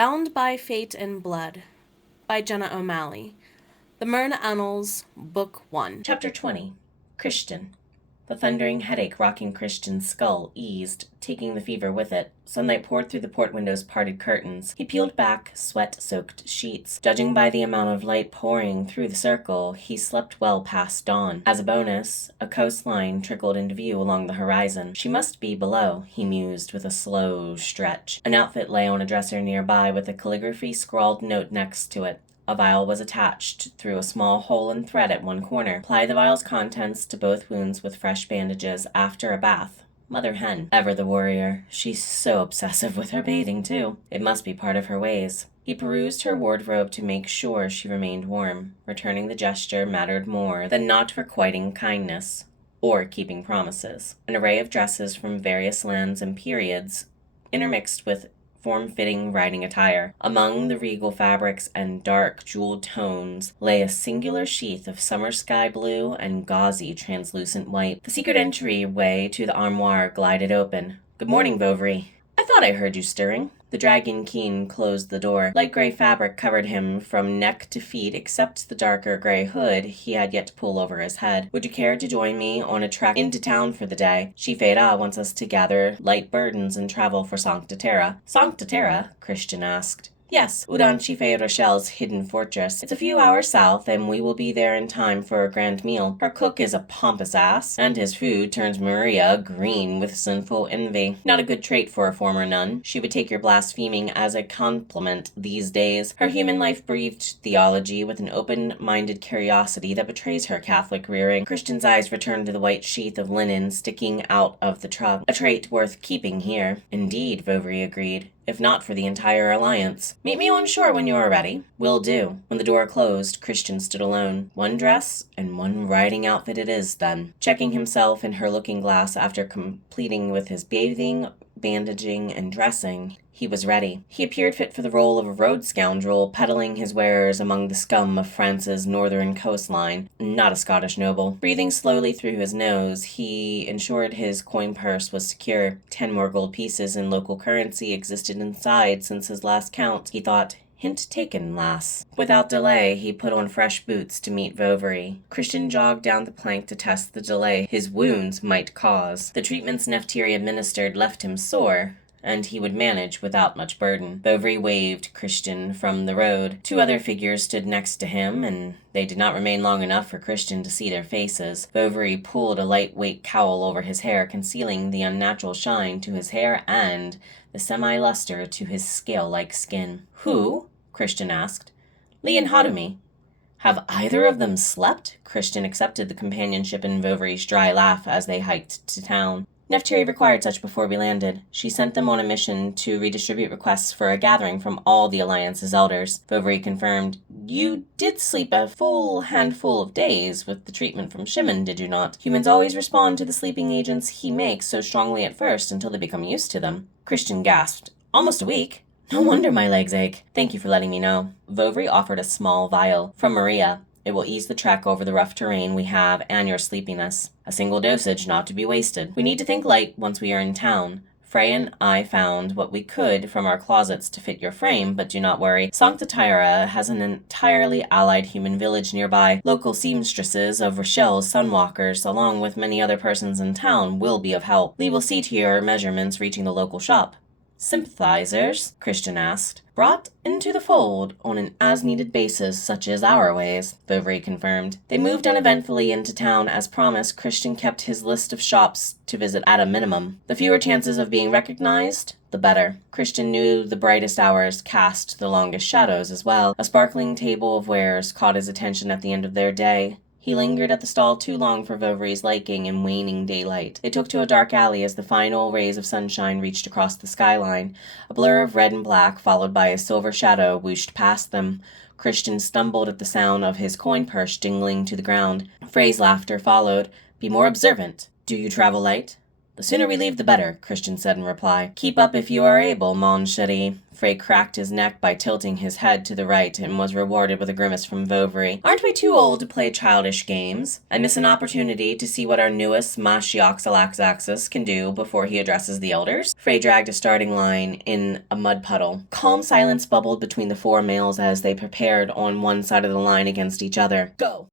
Bound by Fate and Blood by Jenna O'Malley. The Merna Annals, Book 1. Chapter 20. Christian. The thundering headache rocking Christian's skull eased, taking the fever with it. Sunlight poured through the port window's parted curtains. He peeled back sweat-soaked sheets. Judging by the amount of light pouring through the circle, he slept well past dawn. As a bonus, a coastline trickled into view along the horizon. She must be below, he mused with a slow stretch. An outfit lay on a dresser nearby with a calligraphy-scrawled note next to it. A vial was attached through a small hole in thread at one corner. Apply the vial's contents to both wounds with fresh bandages after a bath. Mother hen. Ever the warrior. She's so obsessive with her bathing, too. It must be part of her ways. He perused her wardrobe to make sure she remained warm. Returning the gesture mattered more than not requiting kindness or keeping promises. An array of dresses from various lands and periods, intermixed with form-fitting riding attire. Among the regal fabrics and dark jeweled tones lay a singular sheath of summer sky blue and gauzy translucent white. The secret entryway to the armoire glided open. "Good morning, Bovary. I thought I heard you stirring." The dragon king closed the door. Light gray fabric covered him from neck to feet except the darker gray hood he had yet to pull over his head. "Would you care to join me on a trek into town for the day? She-Feda wants us to gather light burdens and travel for Sancta Terra." "Sancta Terra?" Christian asked. "Yes, Udan Chife Rochelle's hidden fortress. It's a few hours south, and we will be there in time for a grand meal. Her cook is a pompous ass, and his food turns Maria green with sinful envy. Not a good trait for a former nun. She would take your blaspheming as a compliment these days. Her human life breathed theology with an open-minded curiosity that betrays her Catholic rearing." Christian's eyes returned to the white sheath of linen sticking out of the trunk. "A trait worth keeping here." "Indeed," Bovary agreed. "If not for the entire alliance. Meet me on shore when you are ready." "Will do." When the door closed, Christian stood alone. One dress and one riding outfit it is, then. Checking himself in her looking-glass after completing with his bathing, bandaging, and dressing, he was ready. He appeared fit for the role of a road scoundrel, peddling his wares among the scum of France's northern coastline, not a Scottish noble. Breathing slowly through his nose, he ensured his coin purse was secure. 10 more gold pieces in local currency existed inside since his last count. He thought, "Hint taken, lass." Without delay, he put on fresh boots to meet Bovary. Christian jogged down the plank to test the delay his wounds might cause. The treatments Nephtyri administered left him sore, and he would manage without much burden. Bovary waved Christian from the road. 2 other figures stood next to him, and they did not remain long enough for Christian to see their faces. Bovary pulled a lightweight cowl over his hair, concealing the unnatural shine to his hair and the semi-luster to his scale-like skin. "Who?" Christian asked. "Lee and Hotomi." "Have either of them slept?" Christian accepted the companionship in Bovary's dry laugh as they hiked to town. "Nephtyri required such before we landed. She sent them on a mission to redistribute requests for a gathering from all the Alliance's elders." Bovary confirmed. "You did sleep a full handful of days with the treatment from Shimon, did you not? Humans always respond to the sleeping agents he makes so strongly at first until they become used to them." Christian gasped. "Almost a week? No wonder my legs ache. Thank you for letting me know." Bovary offered a small vial. "From Maria. It will ease the trek over the rough terrain we have and your sleepiness. A single dosage not to be wasted. We need to think light once we are in town. Frey and I found what we could from our closets to fit your frame, but do not worry. Sancta Terra has an entirely allied human village nearby. Local seamstresses of Rochelle's Sunwalkers, along with many other persons in town, will be of help. Lee will see to your measurements reaching the local shop." "Sympathizers?" Christian asked. "Brought into the fold on an as-needed basis, such as our ways," Bovary confirmed. They moved uneventfully into town. As promised, Christian kept his list of shops to visit at a minimum. The fewer chances of being recognized, the better. Christian knew the brightest hours cast the longest shadows as well. A sparkling table of wares caught his attention at the end of their day. He lingered at the stall too long for Bovary's liking in waning daylight. They took to a dark alley as the final rays of sunshine reached across the skyline. A blur of red and black, followed by a silver shadow, whooshed past them. Christian stumbled at the sound of his coin purse jingling to the ground. Frey's laughter followed. "Be more observant. Do you travel light?" The sooner we leave, the better, Christian said in reply. Keep up if you are able, mon chéri. Frey cracked his neck by tilting his head to the right and was rewarded with a grimace from Vovery. Aren't we too old to play childish games? I miss an opportunity to see what our newest Mashioxalaxaxis can do before he addresses the elders. Frey dragged a starting line in a mud puddle. Calm silence bubbled between the four males as they prepared on one side of the line against each other. Go!